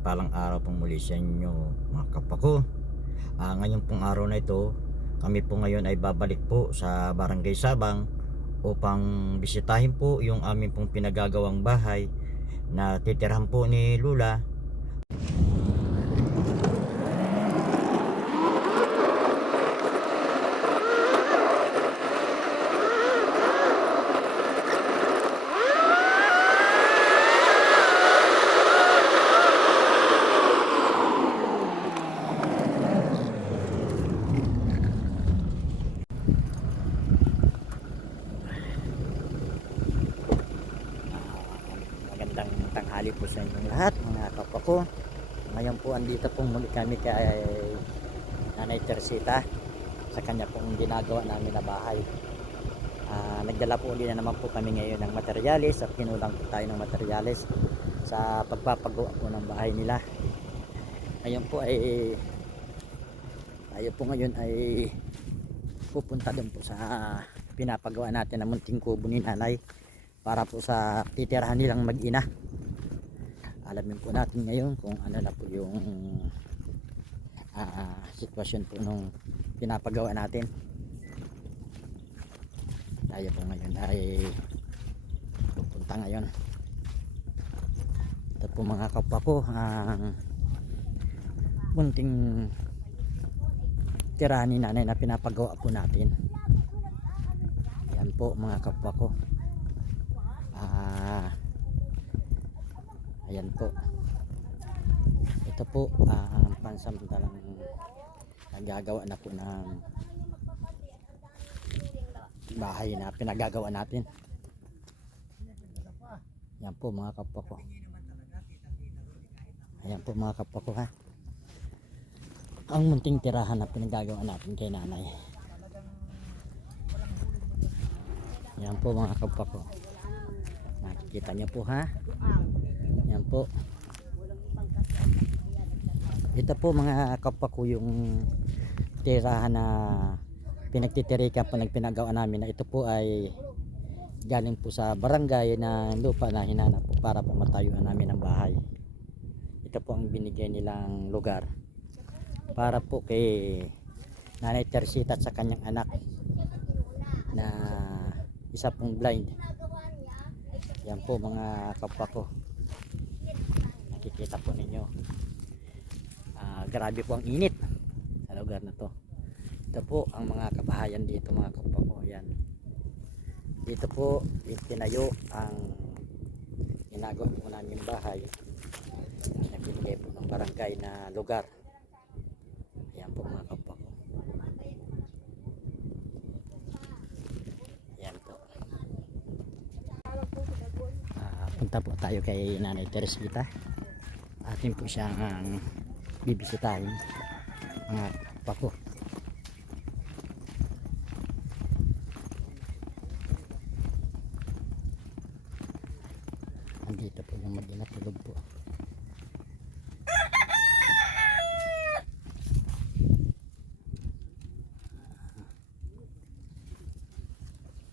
mapagpalang araw pong muli sa inyo mga kapwa ko. Ngayon pong araw na ito, kami po ngayon ay babalik po sa Barangay Sabang upang bisitahin po yung aming pong pinagagawang bahay na titirhan po ni Lula. Magandang tanghali po sa inyong lahat mga kapwa ko. Ngayon po andito pong muli kami kay Nanay Teresita sa kanya pong ginagawa namin na bahay. Nagdala po ulit na naman po kami ngayon ng materyales at kinulang po tayo ng materyales sa pagpapagawa po ng bahay nila. Ngayon po ay tayo po ngayon ay pupunta din po sa pinapagawa natin na munting kubo ni Nanay para po sa titirahan nilang mag-ina. Alamin po natin ngayon kung ano na po yung sitwasyon po nung pinapagawa natin. Tayo po ngayon ay pupunta ngayon. Ito po mga kapwa ko ang munting tirahan ni Nanay na pinapagawa po natin. Yan po mga kapwa ko. Ayan po, ito po ang pansamantalang nagagawa na po ng bahay na pinagagawa natin. Yan po mga kapwa ko. Ayan po mga kapwa ko ha, ang munting tirahan na pinagagawa natin kay Nanay. Yan po mga kapwa ko, nakikita nyo po ha. Yan po, ito po mga kapwa ko yung tirahan na pinagtitirikan po nagpinagawa namin, na ito po ay galing po sa barangay na lupa na hinanap po para po matayuan namin ng bahay. Ito po ang binigay nilang lugar para po kay Nanay Teresita at sa kanyang anak na isa pong blind. Yan po mga kapwa ko, nakikita po ninyo, grabe po ang init sa lugar na to. Ito po ang mga kabahayan dito mga kapwa ko. Yan, dito po itinayo ang ginagawa po namin bahay na binigay po ng barangay na lugar. Yan po mga kapwa ko. Yan po. Punta po tayo kay Nanay Teresita. Atin po siyang bibisitahin mga kapwa ko. Andito po yung mag-ina, tulog po.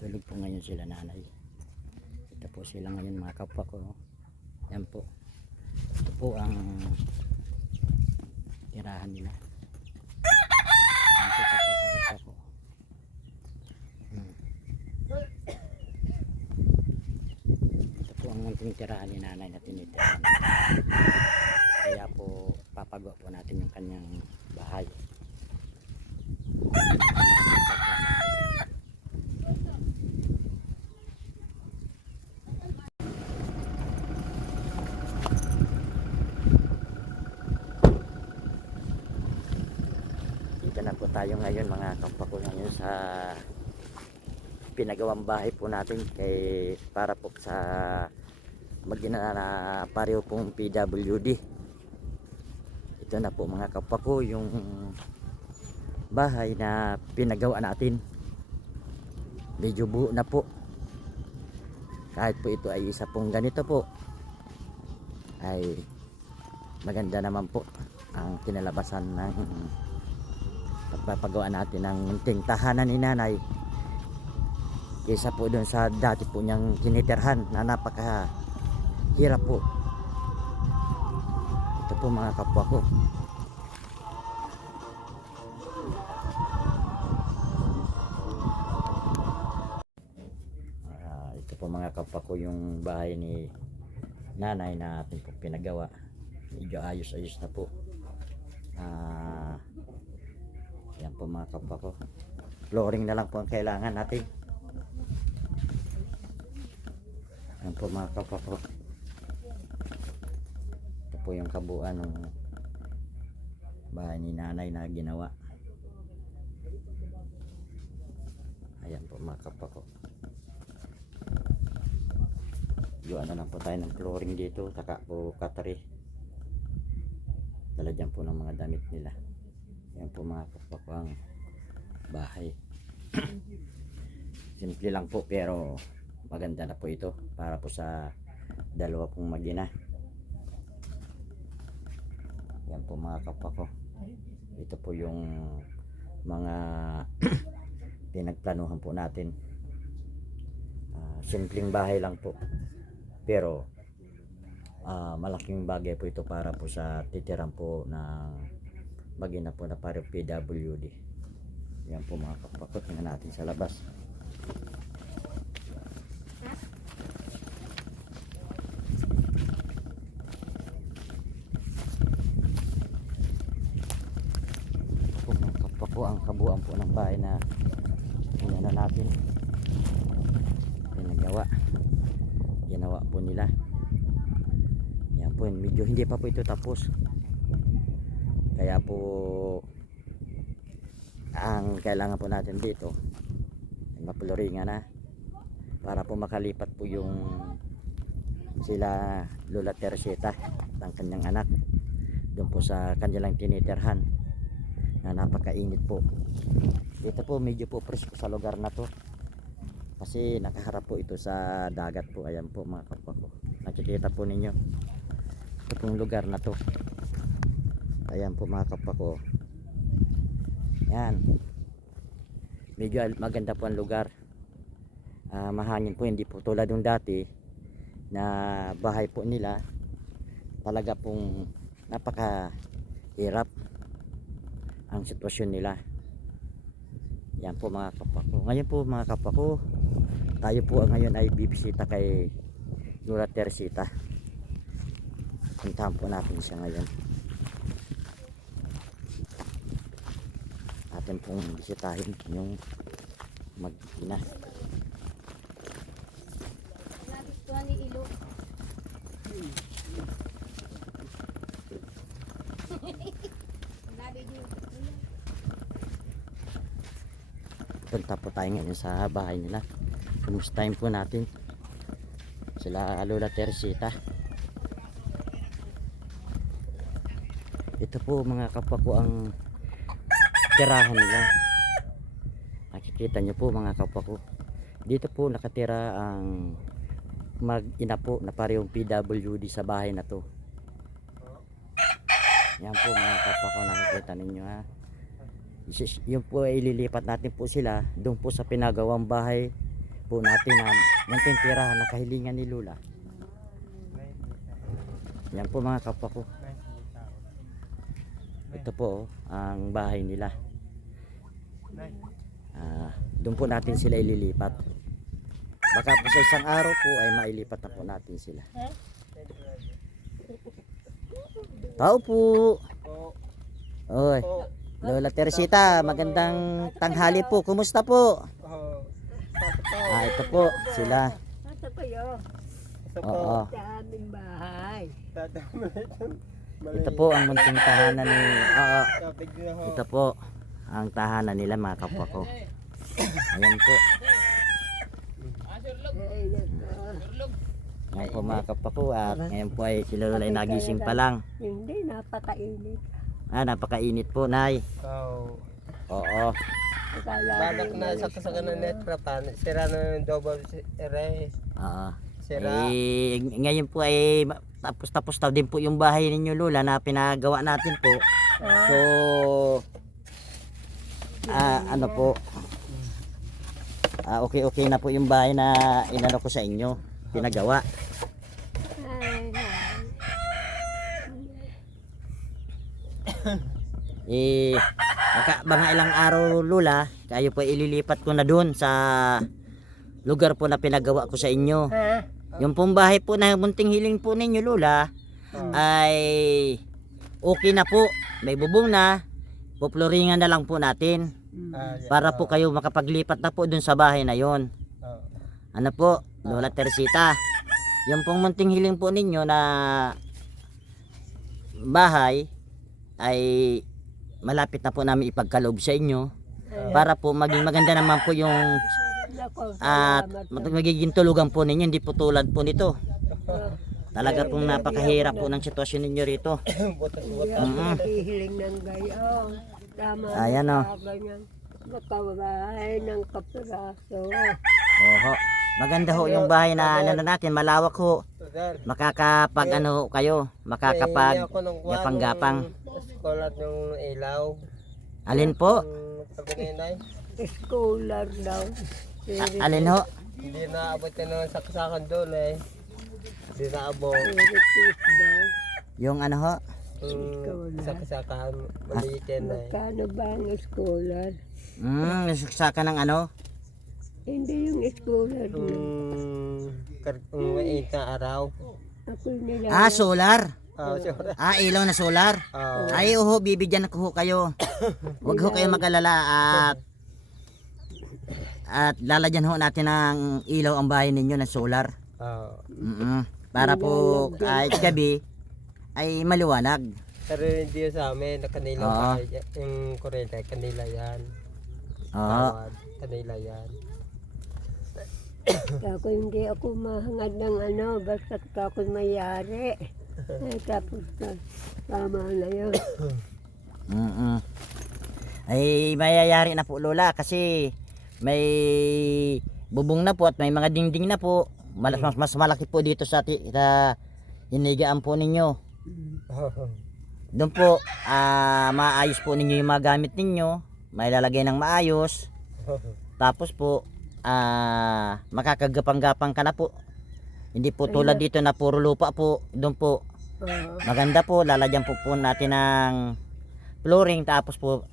Tulog po ngayon sila Nanay. Ito po sila ngayon mga kapwa ko. Yan po, ito po ang tirahan nila. Yan po kapwa ko. Ito po ang munting tirahan ni Nanay na tinitirahan. Kaya po papagawa po natin yung kanyang bahay. Dito na po tayo ngayon mga kapwa ko, ngayon sa pinagawang bahay po natin kay para po sa mag-ina na pareho pong PWD. Ito na po mga kapwa ko yung bahay na pinagawa natin. Medyo buo na po, kahit po ito ay isa pong ganito po ay maganda naman po ang kinalabasan ng pagpapagawa natin ng munting tahanan ni Nanay kaysa po doon sa dati po niyang tinitirhan na napaka hirap po. Ito po mga kapwa ko. Ito po mga kapwa ko yung bahay ni nanay na ating po pinagawa. Medyo ayos-ayos na po. Yan po mga kapwa ko. Flooring na lang po ang kailangan natin. Yan po mga kapwa ko. Ito po yung kabuuan ng bahay ni nanay na ginawa. Ayan po mga kapwa ko. Yung ano lang po tayo ng flooring dito, saka po katari. Lalagyan po ng mga damit nila. Yan po mga kapwa ko ang bahay. Simple lang po pero maganda na po ito para po sa dalawa pong mag-ina. Yan po mga kapwa ko. Ito po yung mga pinagplanuhan po natin. Simpleng bahay lang po pero malaking bagay po ito para po sa titiran po ng mag-ina po na parang PWD. Yan po mga kapwa ko, tingnan natin sa labas. Po mga kapwa ko, ang kabuuan po ng bahay na inano natin, ginawa po nila. Yan po, medyo hindi pa po ito tapos, kaya po ang kailangan po natin dito mapuluringan na para po makalipat po yung sila Lola Teresita ang kanyang anak doon po sa kanilang tinitirhan na napakainit po. Dito po medyo po presko sa lugar na to kasi nakaharap po ito sa dagat po. Ayan po mga kapwa ko, nakikita po ninyo ito pong lugar na to. Ayan po mga kapwa ko, yan, medyo maganda po ang lugar. Mahangin po, hindi po tulad ng dati na bahay po nila, talaga pong napaka hirap ang sitwasyon nila. Yan po mga kapwa ko. Ngayon po mga kapwa ko, tayo po ngayon ay bibisita kay Lola Teresita. Puntahan po natin siya ngayon. Atin pong bisitahin yung mag-ina. Punta po tayo ngayon sa bahay nila. Kumustahin po natin sila Lola Teresita. Ito po mga kapwa ko ang tirahan nila. Nakikita nyo po mga kapwa ko, dito po nakatira ang mag-ina po na parehong PWD sa bahay na to. Yan po mga kapwa ko, nakikita ninyo ha. Yung po ay ililipat natin po sila doon po sa pinagawang bahay po natin na munting tirahan na kahilingan ni Lola. Yan po mga kapwa ko. Ito po ang bahay nila. Doon po natin sila ililipat. Baka po sa isang araw po ay mailipat na po natin sila. Tao po. Oy, Lola Teresita, magandang tanghali po. Kumusta po? Ito po sila. Ito po yun. Oo. Sa aming bahay. Ito po ang munting tahanan ni ito po ang tahanan nila mga kapwa ko. Ayan po. Ayan po mga kapwa ko, at ngayon po ay sila Lola ay nagising pa lang. Hindi, napakainit. Napakainit po, Nay. Oo. Balak na sa kasaganan net pratan. Sira na yung double erase. Oo. Sira. Ngayon po ay tapos na din po yung bahay ninyo Lola na pinagawa natin po. So ano po, okay na po yung bahay na inano ko sa inyo, pinagawa. Mga ilang araw Lola, kayo po ililipat ko na doon sa lugar po na pinagawa ko sa inyo. Ha? Yung pong bahay po na munting hiling po ninyo Lola ay okay na po. May bubong na. Puploringan na lang po natin para po kayo makapaglipat na po doon sa bahay na yon. Ano po, Lola Teresita? Yung pong munting hiling po ninyo na bahay ay malapit na po namin ipagkaloob sa inyo para po maging maganda naman po yung Nako, at salamat. magiging tulugan po ninyo, hindi po tulad po nito. Talaga pong napakahirap po ng sitwasyon ninyo rito. Hindi ako nakihiling ng gayon. Tama Ayan, na oh. ganyan. Makabahay ng kapiraso. Oho. Maganda ho yung bahay na ano natin, malawak ho. Makakapag ano kayo, makakapag gapang-gapang. Skolat yung ilaw. Alin po? Sabi ni Nay, Scholar daw. Alin ho? hindi na abot yan ng saksakan doon eh. Hindi na abot. Heritage daw. Yung ano ho? Saksakan, maliit yan eh. Magkano ba ang scholar? Nasaksaka ng ano? Hindi yung scholar na. Mait na araw. Ako nila. Solar. Sure. Ilaw na solar. Ay, oho, bibigyan ko ho kayo. Huwag ho kayo mag-alala at lalagyan ho natin ng ilaw ang bahay ninyo na solar. Para po kahit gabi ay maliwanag. Pero hindi sa amin, nakanilang Oo. bahay. Yung kurente, kanila yan. Oo. Kanila yan. Ako hindi ako mahangad ng ano, basta ako mayari. Tapos tama na yun. Ay mayayari na po Lola kasi may bubong na po at may mga dingding na po. Mas malaki po dito sa hinigaan po ninyo. Doon po maayos po ninyo yung mga gamit ninyo, may lalagay ng maayos. Tapos po makakagapang-gapang ka na po. Hindi po tulad dito na puro lupa po. Doon po maganda po, lalagyan po natin ng flooring, tapos po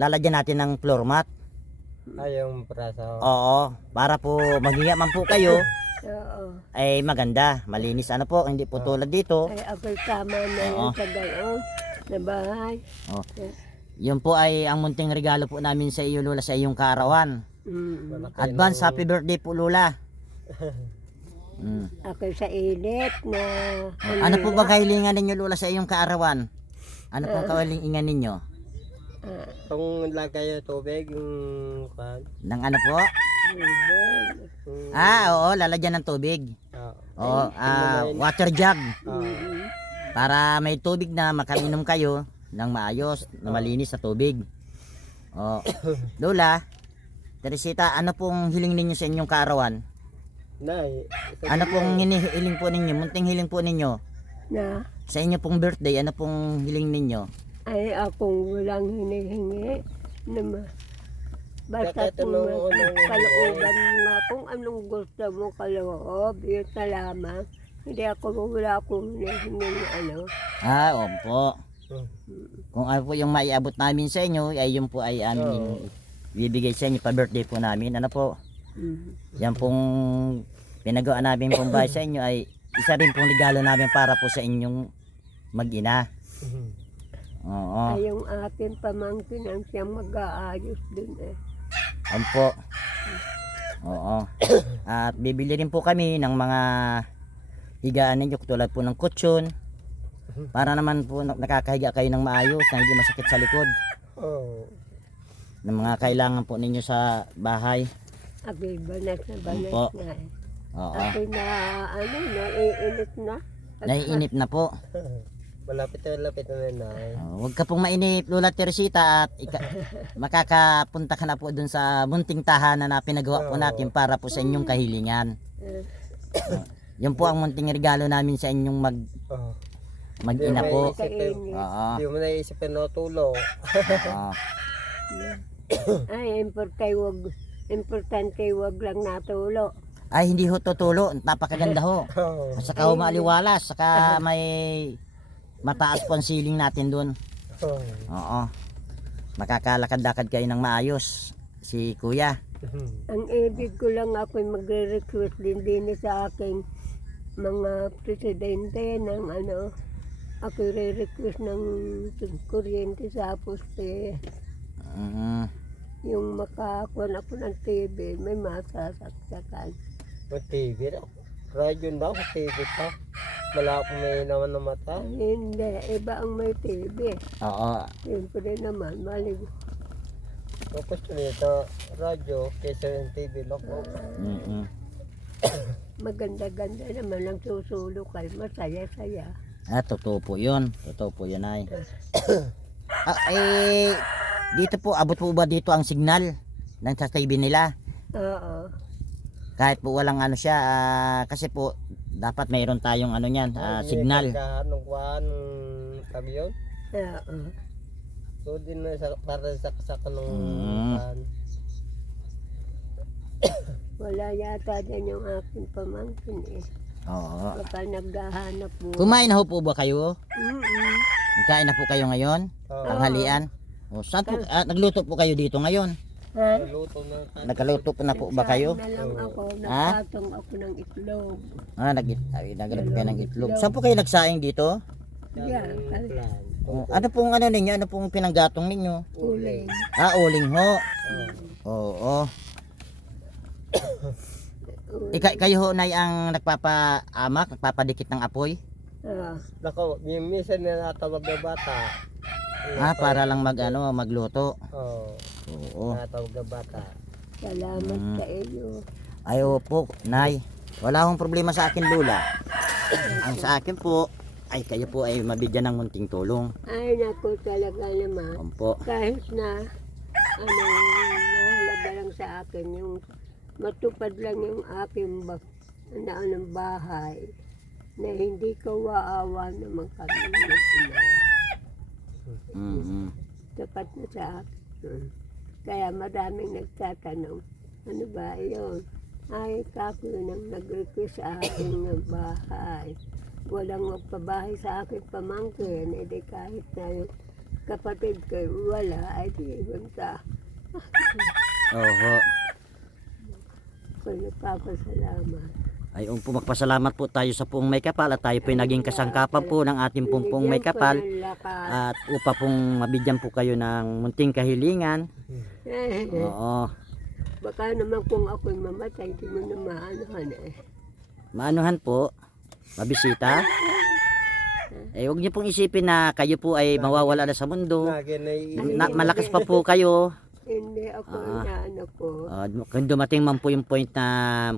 lalagyan natin ng floor mat. Yung praso. Oo, para po maghiga man po kayo Oo. ay maganda, malinis ano po, hindi po tulad dito. Ay ako'y tama na yun sa gayon na bahay. Yun po ay ang munting regalo po namin sa iyo Lola sa iyong kaarawan. Advance happy birthday po Lola. Ako sa init na Ano po ba kahilingan ninyo Lola sa iyong kaarawan? Ano pong kahilingan ninyo? Kung lagay yung tubig, yung kan. Nang ano po? bubog. Oo, lalagyan ng tubig. Oo, water jug. Para may tubig na makaminom kayo ng maayos, na malinis na tubig. Lola, Teresita, ano pong hiling ninyo sa inyong kaarawan? Nay. Ano pong hiling po ninyo? Munting hiling po ninyo? Na Sa inyo pong birthday, ano pong hiling ninyo? ay akong walang hinihingi na basta Kahit anong kalooban mo nga kung anong gusto mo kaloob, yun salamat. Hindi ako wala akong hinihingi ano. Opo. Kung ano po yung maiabot namin sa inyo, ay yun po ay amin bibigay sa inyo pa birthday po namin. Ano po? Yan pong pinagawa namin pong bahay sa inyo ay isa rin pong regalo namin para po sa inyong mag-ina. Oo. Ay yung ating pamangkin ang siyang mag-aayos din eh. Ampo. Oo. At bibili rin po kami ng mga higaan ninyo tulad po ng kutsyon para naman po nakakahiga kayo ng maayos na hindi masakit sa likod. Ng mga kailangan po ninyo sa bahay. Ako'y banat na banat Opo. na eh. Oo. Ako'y naiinit na. Naiinip na po. Malapit na Nay. Huwag ka pong mainip Lola Teresita at makakapunta ka na po dun sa munting tahanan na pinagawa po natin para po sa inyong kahilingan. Yun po ang munting regalo namin sa inyong mag-ina po. Oo. Hindi mo naisipin na tulong. Oo. Ay, importante wag lang natulo. Ay hindi ho tutulo, napakaganda ho. Saka ho maaliwalas, saka may mataas po ang ceiling natin doon. Oh. Oo. Makakalakad-lakad kayo ng maayos. Si Kuya. Ang ibig ko lang ako magre-request din sa aking mga presidente ng ano, ako re-request ng kuryente sa poste. Mm. Yung makakuha ako ng TV, may masasaksakan. May TV na. Radyo daw, TV pa. Wala akong may naman na mata. Ay, hindi, iba ang may TV. Oo. Siyempre naman, malig. Tapos nito, radyo, kaysa yung TV na po. Mm-mm. Maganda-ganda naman ang susulo kayo, masaya-saya. Totoo po yun. Totoo po yun ay. Dito po, abot po ba dito ang signal ng sa TV nila? Oo. Kahit po walang ano siya, kasi po, dapat mayroon tayong ano niyan, signal. Nung kuhaan, sabi yun. Oo. So din na para sa ng kuhaan. Wala yata dyan yung aking pamangkin eh. Oo. Baka naghahanap po. Kumain na ho po ba kayo? Mm-mm. Nagkain na po kayo ngayon? Oo. Tanghalian? O, saan po, nagluto po kayo dito ngayon? Ha? Luto na. Nagkaluto po na po ba kayo? Na lang ako, Ha? nagpatong ako ng itlog. Naglalagay kayo ng itlog. Saan po kayo nagsaing dito? Yan, Plan. Ano pong ano ninyo? Ano pong pinanggatong ninyo? uling. Uling ho. Oo. Kayo ho na ang nagpapaamak, nagpapadikit ng apoy? Nako, minsan na natawag na bata. Para lang magluto. Oo. Oo. Natawag na bata. Salamat sa iyo. Ay opo, Nay. Wala akong problema sa akin, Lula. Ang sa akin po, ay kayo po ay mabigyan ng munting tulong. Ay naku talaga naman. Opo. Kahit na mahalaga lang sa akin yung matupad lang yung aking ng bahay na hindi kawaawa naman kami ng ina. Mm-hmm. Tapat na sa akin. Kaya maraming nagtatanong, ano ba yun? Ay, kako nang nag-request sa akin ng bahay. Walang magpabahay sa akin pamangkin, edi kahit na yung kapatid ko wala, ay di banta. Oho. Kaya papasalamat. Ay po, magpasalamat po tayo sa Puong May Kapal at tayo po ay naging kasangkapan po ng ating Puong May Kapal at upa pong mabigyan po kayo ng munting kahilingan. Oo. Baka naman kung ako'y mamatay, di mo na maanohan eh. Maanuhan po, mabisita. Huwag niyo pong isipin na kayo po ay mawawala na sa mundo. Malakas pa po kayo. Hindi ako inaano ko. Kung dumating man po yung point na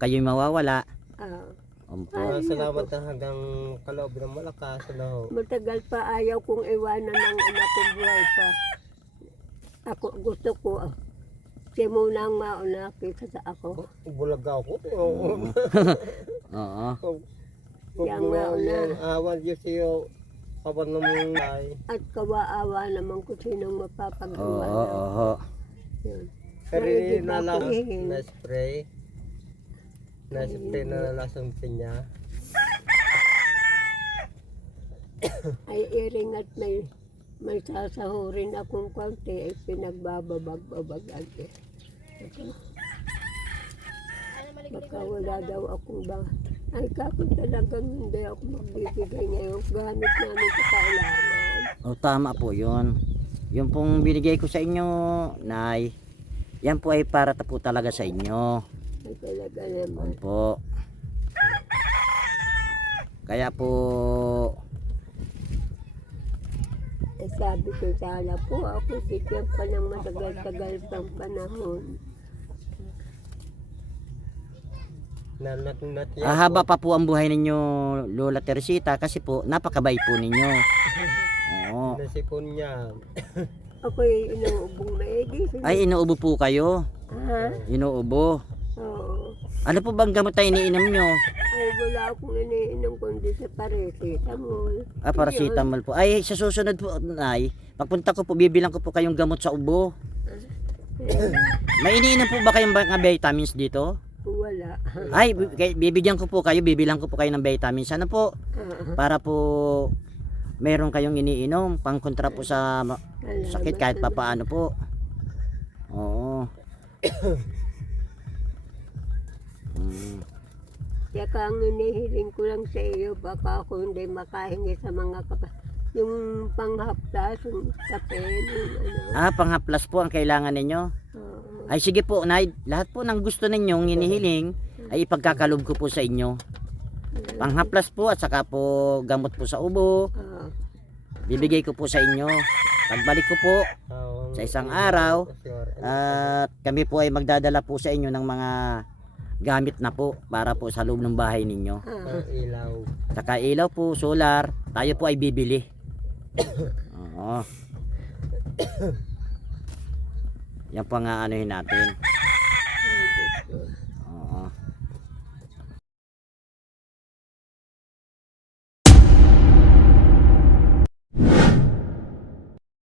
kayo'y mawawala. Salamat na hanggang kaloob ng malakas. Matagal pa ayaw kong iwanan ng anak kong buhay pa. Ako gusto ko. Siya muna ang mauna kaysa sa ako. Bulaga ako. Oo. Yang mauna. Awan Diyos iyo. Kapan naman ay. At kawaawa naman kung sinong mapapagawa. Oo. Yun. Pero Hindi ba nalang ako hihingi? na-spray. Na-spray na nalasang pinya. Ay iring at may sasahurin akong konti ay pinagbababag-babagan eh. Baka wala daw akong ay kapag talagang hindi ako magbibigay ngayon gamit namin sa kailangan. Tama po yun. Yung pong binigay ko sa inyo, Nay, yan po ay para po talaga sa inyo. Ay talaga naman. Po. Kaya po, Sabi ko sana po ako bigyan pa ng matagal-tagal pang panahon. haba pa po ang buhay ninyo, Lola Teresita, kasi po napakabait po ninyo. Oo. Nasipon niya. Ako'y inuubong maigi. Ay, inuubo po kayo. Ha? Inuubo. Oo. Ano po bang gamot na iniinom nyo? Ay wala akong iniinom kundi sa paracetamol. Paracetamol po. Ay, sa susunod po, Nay, pagpunta ko po, bibilang ko po kayong gamot sa ubo. May iniinom po ba kayong mga vitamins dito? Wala. Ay, bibigyan ko po kayo, bibilang ko po kayo ng vitamins. Ano po? Para po meron kayong iniinom pangkontra po sa sakit kahit salamat. papaano po. Oo. Mm. Tsaka ang inihiling ko lang sa iyo, baka ako hindi makahingi sa mga yung panghaptas, yung kape, yung ano. Panghaplas po ang kailangan ninyo. Oo. Ay sige po, Nay. Lahat po ng gusto ninyong hinihiling ay ipagkakalob ko po sa inyo. Panghaplas po at saka po gamot po sa ubo. Oo. Bibigay ko po sa inyo. Pagbalik ko po sa isang araw, at kami po ay magdadala po sa inyo ng mga gamit na po para po sa loob ng bahay ninyo. Ilaw. Saka ilaw po, solar, tayo po ay bibili. Oo. Yan po ang aanuhin natin.